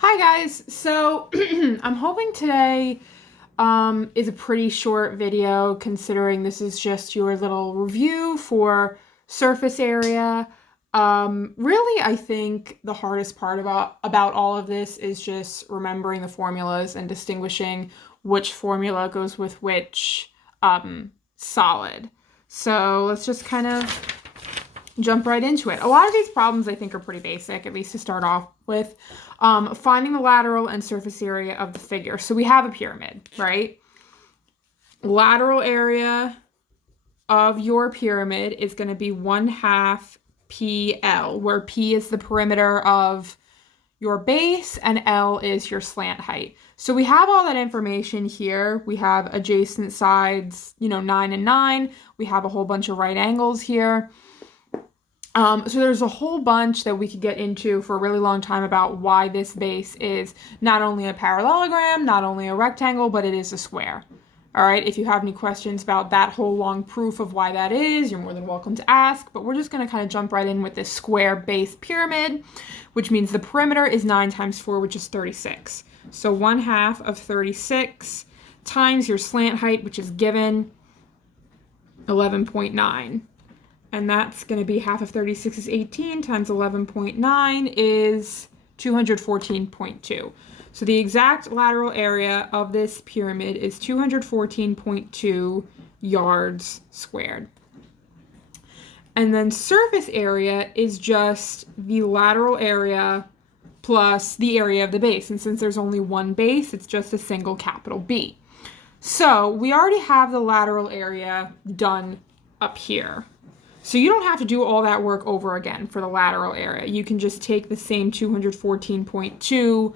Hi guys, so I'm hoping today is a pretty short video considering this is just your little review for surface area. Really, I think the hardest part about all of this is just remembering the formulas and distinguishing which formula goes with which solid. So let's just kind of jump right into it. A lot of these problems I think are pretty basic, at least to start off with. Finding the lateral and surface area of the figure. So we have a pyramid, right? Lateral area of your pyramid is going to be 1/2 PL, where P is the perimeter of your base and L is your slant height. So we have all that information here. We have adjacent sides, 9 and 9. We have a whole bunch of right angles here. So there's a whole bunch that we could get into for a really long time about why this base is not only a parallelogram, not only a rectangle, but it is a square. All right, if you have any questions about that whole long proof of why that is, you're more than welcome to ask, but we're just going to kind of jump right in with this square base pyramid, which means the perimeter is 9 times 4, which is 36. So 1/2 of 36 times your slant height, which is given 11.9. And that's going to be 1/2 of 36 is 18 times 11.9 is 214.2. So the exact lateral area of this pyramid is 214.2 yards squared. And then surface area is just the lateral area plus the area of the base. And since there's only one base, it's just a single capital B. So we already have the lateral area done up here. So you don't have to do all that work over again for the lateral area. You can just take the same 214.2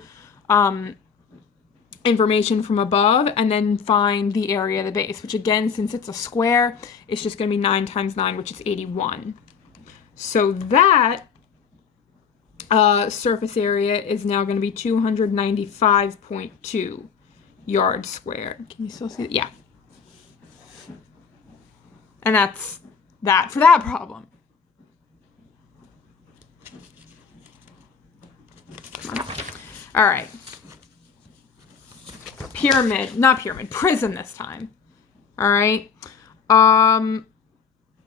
information from above and then find the area of the base, which again, since it's a square, it's just going to be 9 times 9, which is 81. So that surface area is now going to be 295.2 yards squared. Can you still see it? Yeah. And that's that for that problem. All right. Prism this time. All right.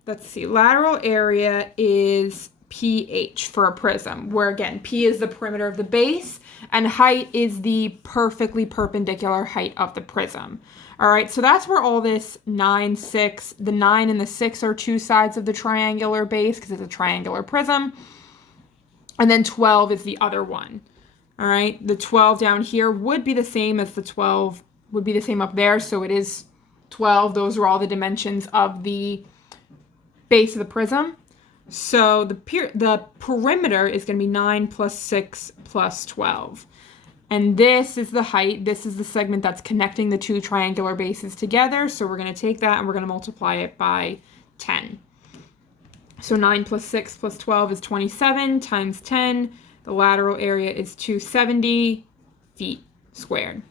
Let's see. Lateral area is PH for a prism, where again, P is the perimeter of the base and height is the perfectly perpendicular height of the prism. All right, so that's where all this 9, 6, the 9 and the 6 are two sides of the triangular base because it's a triangular prism. And then 12 is the other one. All right, the 12 down here would be the same as the 12 would be the same up there. So it is 12. Those are all the dimensions of the base of the prism. So the perimeter is going to be 9 plus 6 plus 12. And this is the height. This is the segment that's connecting the two triangular bases together. So we're going to take that and we're going to multiply it by 10. So 9 plus 6 plus 12 is 27 times 10. The lateral area is 270 feet squared.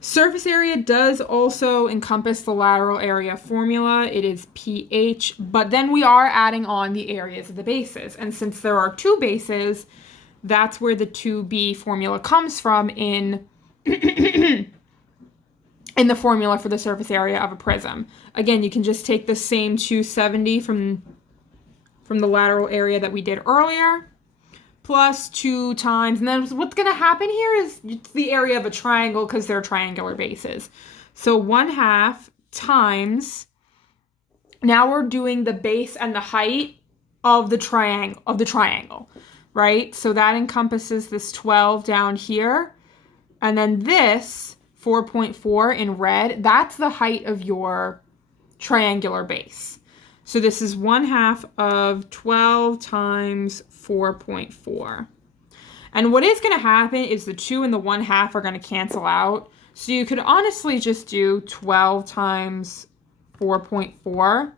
Surface area does also encompass the lateral area formula. It is PH, but then we are adding on the areas of the bases. And since there are two bases, that's where the 2B formula comes from in the formula for the surface area of a prism. Again, you can just take the same 270 from the lateral area that we did earlier, plus 2 times, and then what's going to happen here is it's the area of a triangle because they're triangular bases. So 1/2 times, now we're doing the base and the height of the triangle. Right? So that encompasses this 12 down here. And then this 4.4 in red, that's the height of your triangular base. So this is 1/2 of 12 times 4.4. And what is going to happen is the 2 and the 1/2 are going to cancel out. So you could honestly just do 12 times 4.4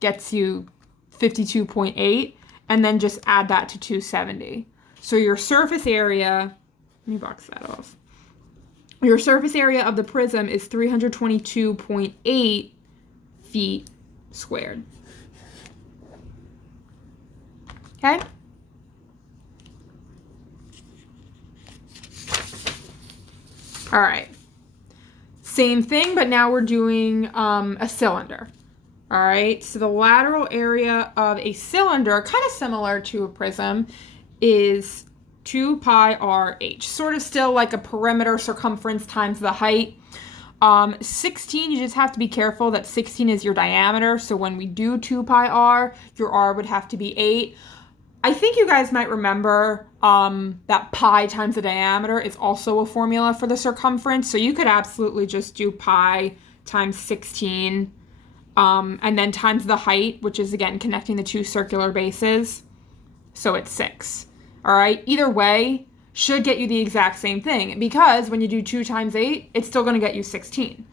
gets you 52.8. And then just add that to 270. So your surface area, let me box that off. Your surface area of the prism is 322.8 feet squared. Okay? All right. Same thing, but now we're doing a cylinder. All right, so the lateral area of a cylinder, kind of similar to a prism, is 2 pi RH, sort of still like a perimeter circumference times the height. 16, you just have to be careful that 16 is your diameter, so when we do 2 pi r, your r would have to be 8. I think you guys might remember that pi times the diameter is also a formula for the circumference, so you could absolutely just do pi times 16, and then times the height, which is, again, connecting the two circular bases, so it's 6. All right, either way should get you the exact same thing, because when you do 2 times 8, it's still going to get you 16.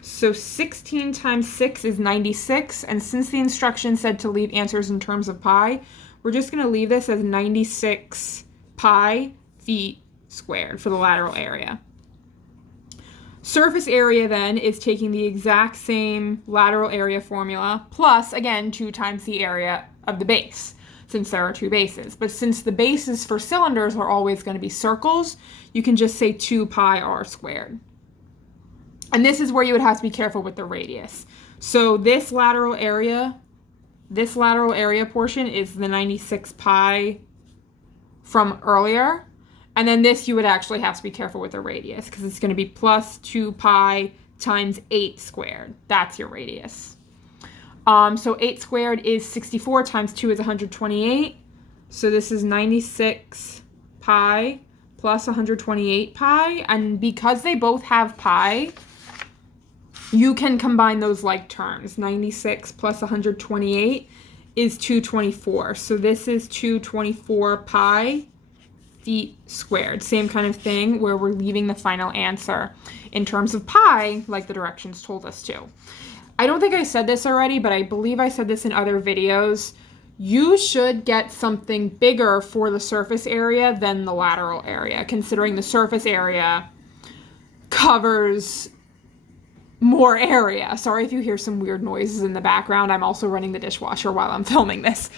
So 16 times 6 is 96, and since the instruction said to leave answers in terms of pi, we're just going to leave this as 96 pi feet squared for the lateral area. Surface area then is taking the exact same lateral area formula plus, again, 2 times the area of the base, since there are 2 bases. But since the bases for cylinders are always going to be circles, you can just say 2 pi r squared. And this is where you would have to be careful with the radius. So this lateral area portion is the 96 pi from earlier. And then this you would actually have to be careful with the radius because it's going to be plus 2 pi times 8 squared. That's your radius. So 8 squared is 64 times 2 is 128. So this is 96 pi plus 128 pi. And because they both have pi, you can combine those like terms. 96 plus 128 is 224. So this is 224 pi feet squared. Same kind of thing where we're leaving the final answer in terms of pi like the directions told us to. I don't think I said this already, but I believe I said this in other videos. You should get something bigger for the surface area than the lateral area, considering the surface area covers more area. Sorry if you hear some weird noises in the background. I'm also running the dishwasher while I'm filming this.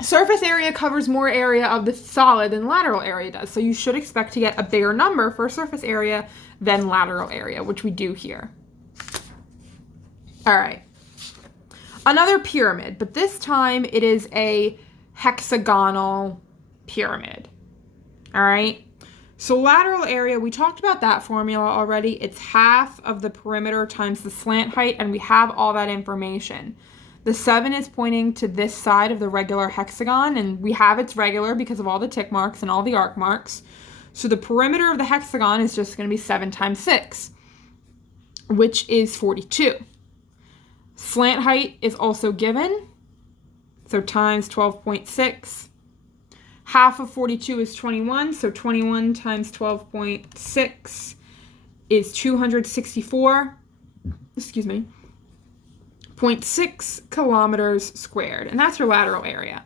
Surface area covers more area of the solid than lateral area does, so you should expect to get a bigger number for surface area than lateral area, which we do here. All right. Another pyramid, but this time it is a hexagonal pyramid. All right. So lateral area, we talked about that formula already. It's half of the perimeter times the slant height, and we have all that information. The 7 is pointing to this side of the regular hexagon, and we have its regular because of all the tick marks and all the arc marks. So the perimeter of the hexagon is just going to be 7 times 6, which is 42. Slant height is also given, so times 12.6. Half of 42 is 21, so 21 times 12.6 is 264, 0.6 kilometers squared, and that's your lateral area.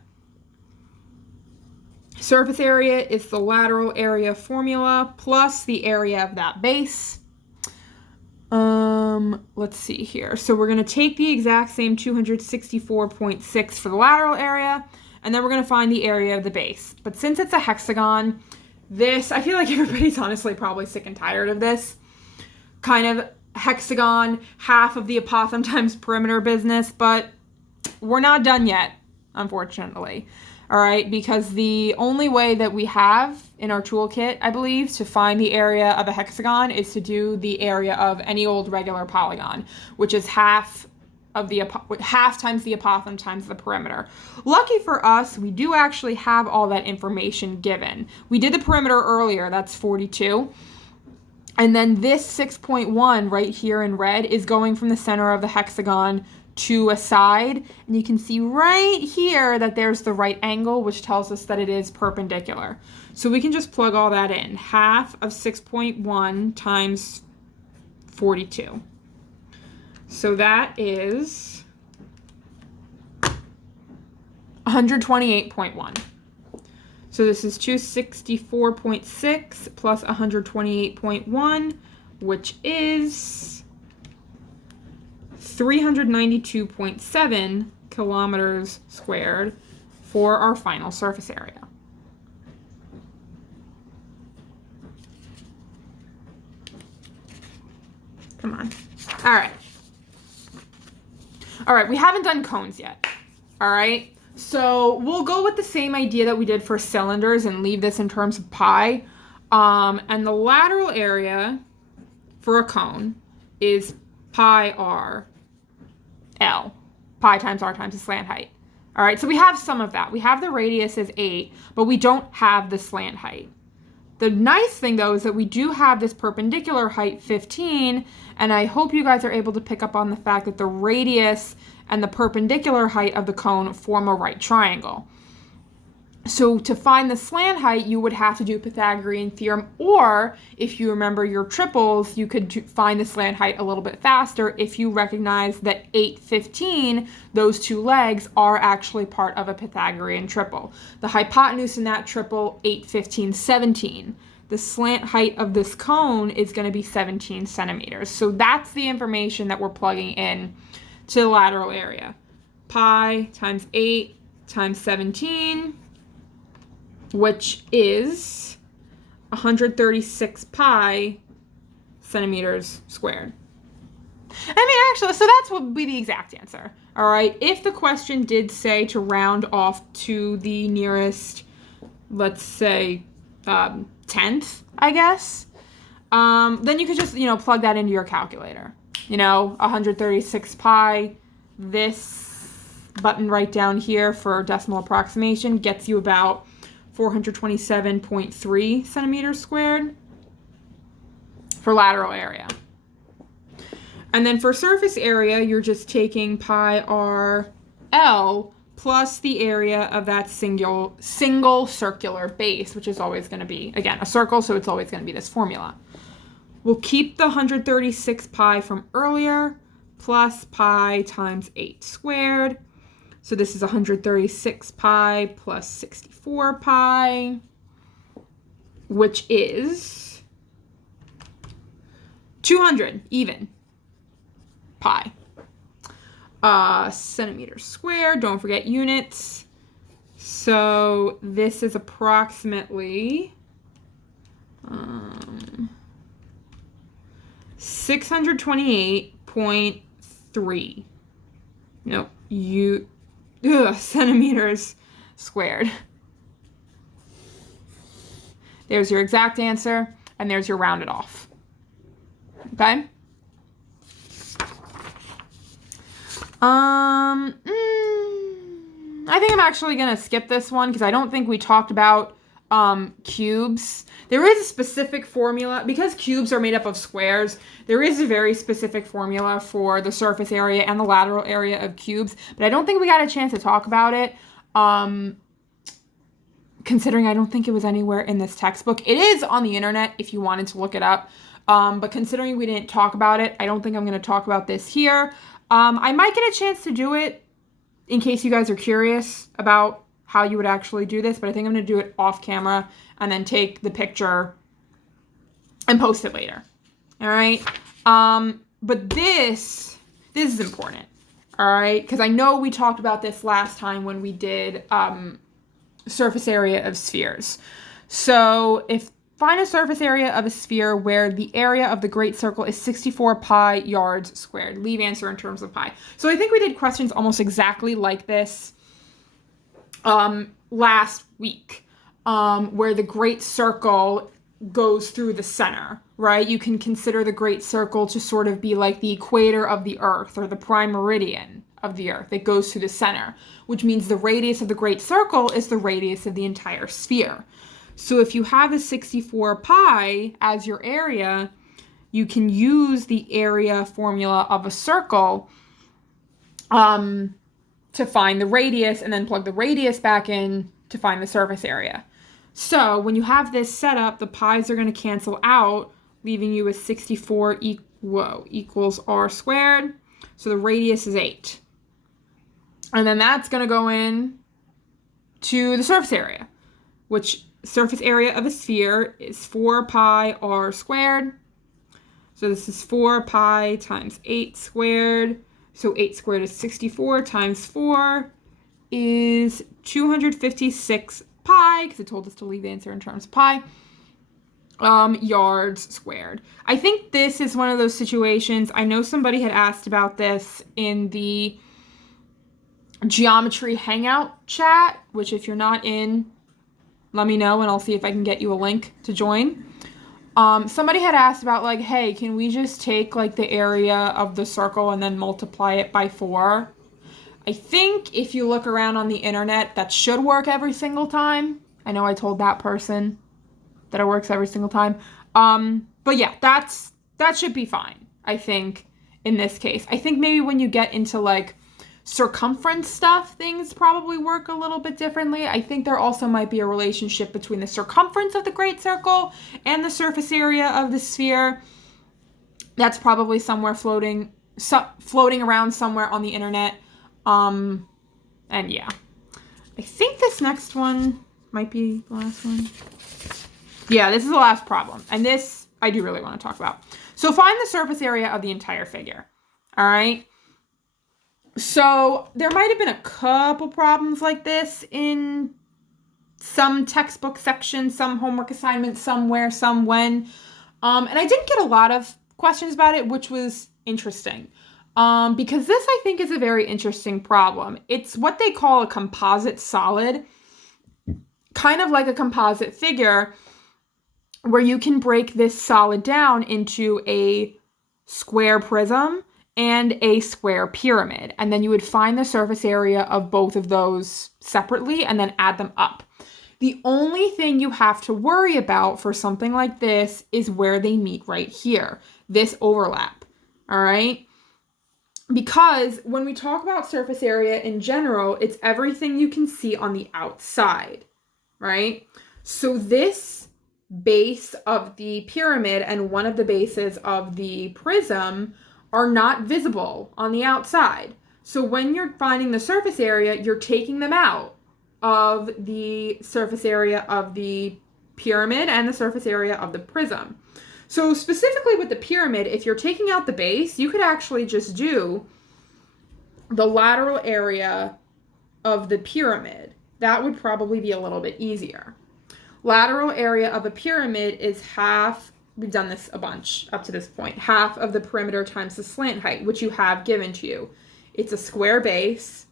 Surface area is the lateral area formula plus the area of that base. Let's see here. So we're going to take the exact same 264.6 for the lateral area, and then we're going to find the area of the base. But since it's a hexagon, I feel like everybody's honestly probably sick and tired of this kind of hexagon, half of the apothem times perimeter business, but we're not done yet, unfortunately. All right, because the only way that we have in our toolkit, I believe, to find the area of a hexagon is to do the area of any old regular polygon, which is half times the apothem times the perimeter. Lucky for us, we do actually have all that information given. We did the perimeter earlier, that's 42. And then this 6.1 right here in red is going from the center of the hexagon to a side. And you can see right here that there's the right angle, which tells us that it is perpendicular. So we can just plug all that in. Half of 6.1 times 42. So that is 128.1. So this is 264.6 plus 128.1, which is 392.7 kilometers squared for our final surface area. Come on. All right. All right, we haven't done cones yet. All right. So we'll go with the same idea that we did for cylinders and leave this in terms of pi. And the lateral area for a cone is pi r L. Pi times r times the slant height. All right, so we have some of that. We have the radius as 8, but we don't have the slant height. The nice thing, though, is that we do have this perpendicular height, 15, and I hope you guys are able to pick up on the fact that the radius and the perpendicular height of the cone form a right triangle. So to find the slant height, you would have to do Pythagorean theorem, or if you remember your triples, you could find the slant height a little bit faster if you recognize that 8, 15, those two legs are actually part of a Pythagorean triple. The hypotenuse in that triple, 8, 15, 17. The slant height of this cone is going to be 17 centimeters. So that's the information that we're plugging in to the lateral area. Pi times 8 times 17, which is 136 pi centimeters squared. I mean, actually, so that's what would be the exact answer. All right. If the question did say to round off to the nearest, let's say, 10th, I guess, then you could just, plug that into your calculator. 136 pi, this button right down here for decimal approximation gets you about 427.3 centimeters squared for lateral area. And then for surface area, you're just taking pi r L plus the area of that single circular base, which is always going to be, again, a circle, so it's always going to be this formula. We'll keep the 136 pi from earlier plus pi times 8 squared. So this is 136 pi plus 64 pi, which is 200 even pi. Centimeters squared, don't forget units. So this is approximately 628.3. No, centimeters squared. There's your exact answer, and there's your rounded off. Okay? I think I'm actually going to skip this one because I don't think we talked about cubes. There is a specific formula. Because cubes are made up of squares, there is a very specific formula for the surface area and the lateral area of cubes, but I don't think we got a chance to talk about it, considering I don't think it was anywhere in this textbook. It is on the internet if you wanted to look it up, but considering we didn't talk about it, I don't think I'm going to talk about this here. I might get a chance to do it in case you guys are curious about how you would actually do this, but I think I'm going to do it off camera and then take the picture and post it later. All right. But this is important. All right. Because I know we talked about this last time when we did surface area of spheres. So find a surface area of a sphere where the area of the great circle is 64 pi yards squared. Leave answer in terms of pi. So I think we did questions almost exactly like this last week, where the great circle goes through the center, right? You can consider the great circle to sort of be like the equator of the Earth or the prime meridian of the Earth. It goes through the center, which means the radius of the great circle is the radius of the entire sphere. So if you have a 64 pi as your area, you can use the area formula of a circle to find the radius and then plug the radius back in to find the surface area. So when you have this set up, the pi's are going to cancel out, leaving you with 64 equals r squared. So the radius is 8. And then that's going to go in to the surface area, which surface area of a sphere is 4 pi r squared. So this is 4 pi times 8 squared. So 8 squared is 64 times 4 is 256 pi, because it told us to leave the answer in terms of pi. yards squared. I think this is one of those situations. I know somebody had asked about this in the geometry hangout chat, which if you're not in, let me know and I'll see if I can get you a link to join. Somebody had asked about like, hey, can we just take like the area of the circle and then multiply it by 4? I think if you look around on the internet, that should work every single time. I know I told that person that it works every single time. But yeah, that should be fine, I think, in this case. I think maybe when you get into like circumference stuff, things probably work a little bit differently. I think there also might be a relationship between the circumference of the great circle and the surface area of the sphere. That's probably somewhere floating around somewhere on the internet. And yeah, I think this next one might be the last one. Yeah, this is the last problem. And this I do really want to talk about. So find the surface area of the entire figure. All right. So there might have been a couple problems like this in some textbook section, some homework assignments, somewhere, some when. And I didn't get a lot of questions about it, which was interesting. Because this, I think, is a very interesting problem. It's what they call a composite solid, kind of like a composite figure, where you can break this solid down into a square prism and a square pyramid. And then you would find the surface area of both of those separately and then add them up. The only thing you have to worry about for something like this is where they meet right here, this overlap, all right? Because when we talk about surface area in general, it's everything you can see on the outside, right? So this base of the pyramid and one of the bases of the prism are not visible on the outside. So when you're finding the surface area, you're taking them out of the surface area of the pyramid and the surface area of the prism. So specifically with the pyramid, if you're taking out the base, you could actually just do the lateral area of the pyramid. That would probably be a little bit easier. Lateral area of a pyramid is half, we've done this a bunch up to this point, half of the perimeter times the slant height, which you have given to you. It's a square base.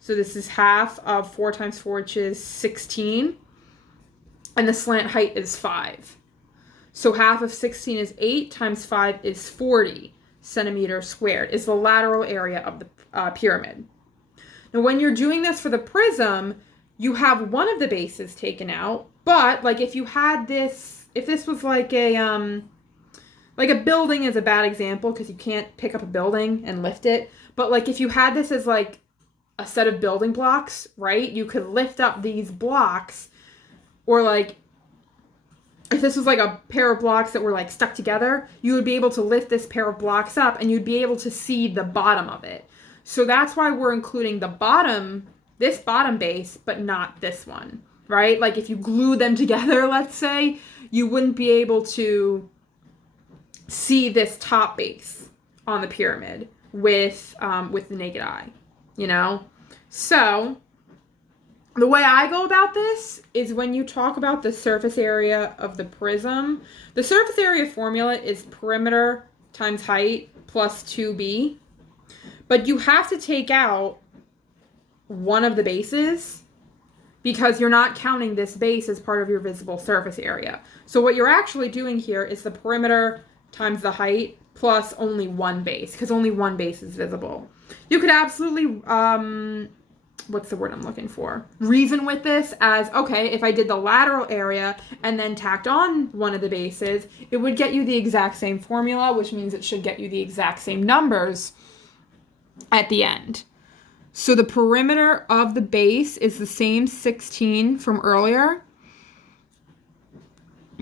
So this is half of 4 times 4, which is 16. And the slant height is 5. So half of 16 is 8 times 5 is 40 centimeters squared, is the lateral area of the pyramid. Now, when you're doing this for the prism, you have one of the bases taken out, but like if you had this, if this was like a building is a bad example because you can't pick up a building and lift it, but like if you had this as like a set of building blocks, right? You could lift up these blocks, or like if this was like a pair of blocks that were like stuck together, you would be able to lift this pair of blocks up and you'd be able to see the bottom of it. So that's why we're including the bottom, this bottom base, but not this one, right? Like if you glue them together, let's say, you wouldn't be able to see this top base on the pyramid with the naked eye, you know? So the way I go about this is when you talk about the surface area of the prism, the surface area formula is perimeter times height plus 2b. But you have to take out one of the bases because you're not counting this base as part of your visible surface area. So what you're actually doing here is the perimeter times the height plus only one base, because only one base is visible. You could absolutely, what's the word I'm looking for? Reason with this as, okay, if I did the lateral area and then tacked on one of the bases, it would get you the exact same formula, which means it should get you the exact same numbers at the end. So the perimeter of the base is the same 16 from earlier.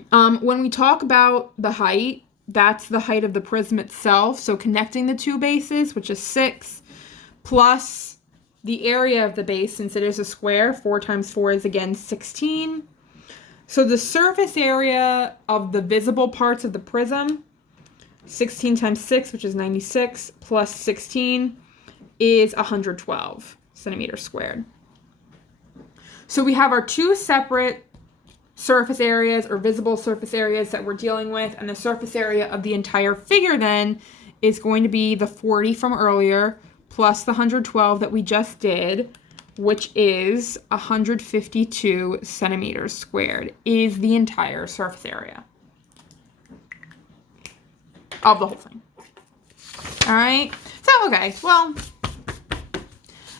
When we talk about the height, that's the height of the prism itself. So connecting the two bases, which is 6, plus the area of the base, since it is a square, 4 times 4 is again 16. So the surface area of the visible parts of the prism, 16 times 6, which is 96, plus 16 is 112 centimeters squared. So we have our two separate surface areas or visible surface areas that we're dealing with. And the surface area of the entire figure then is going to be the 40 from earlier plus the 112 that we just did, which is 152 centimeters squared, is the entire surface area of the whole thing. All right. So, okay, well,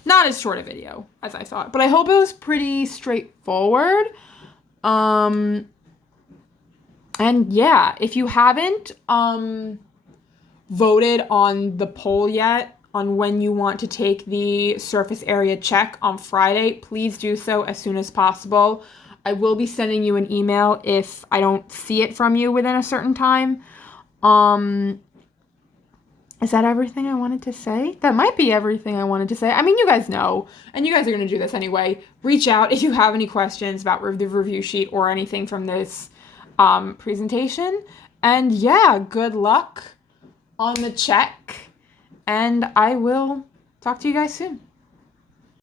not as short a video as I thought, but I hope it was pretty straightforward. And yeah, if you haven't voted on the poll yet on when you want to take the surface area check on Friday, please do so as soon as possible. I will be sending you an email if I don't see it from you within a certain time. Is that everything I wanted to say? That might be everything I wanted to say. I mean, you guys know, and you guys are going to do this anyway. Reach out if you have any questions about the review sheet or anything from this presentation. And yeah, good luck on the check. And I will talk to you guys soon.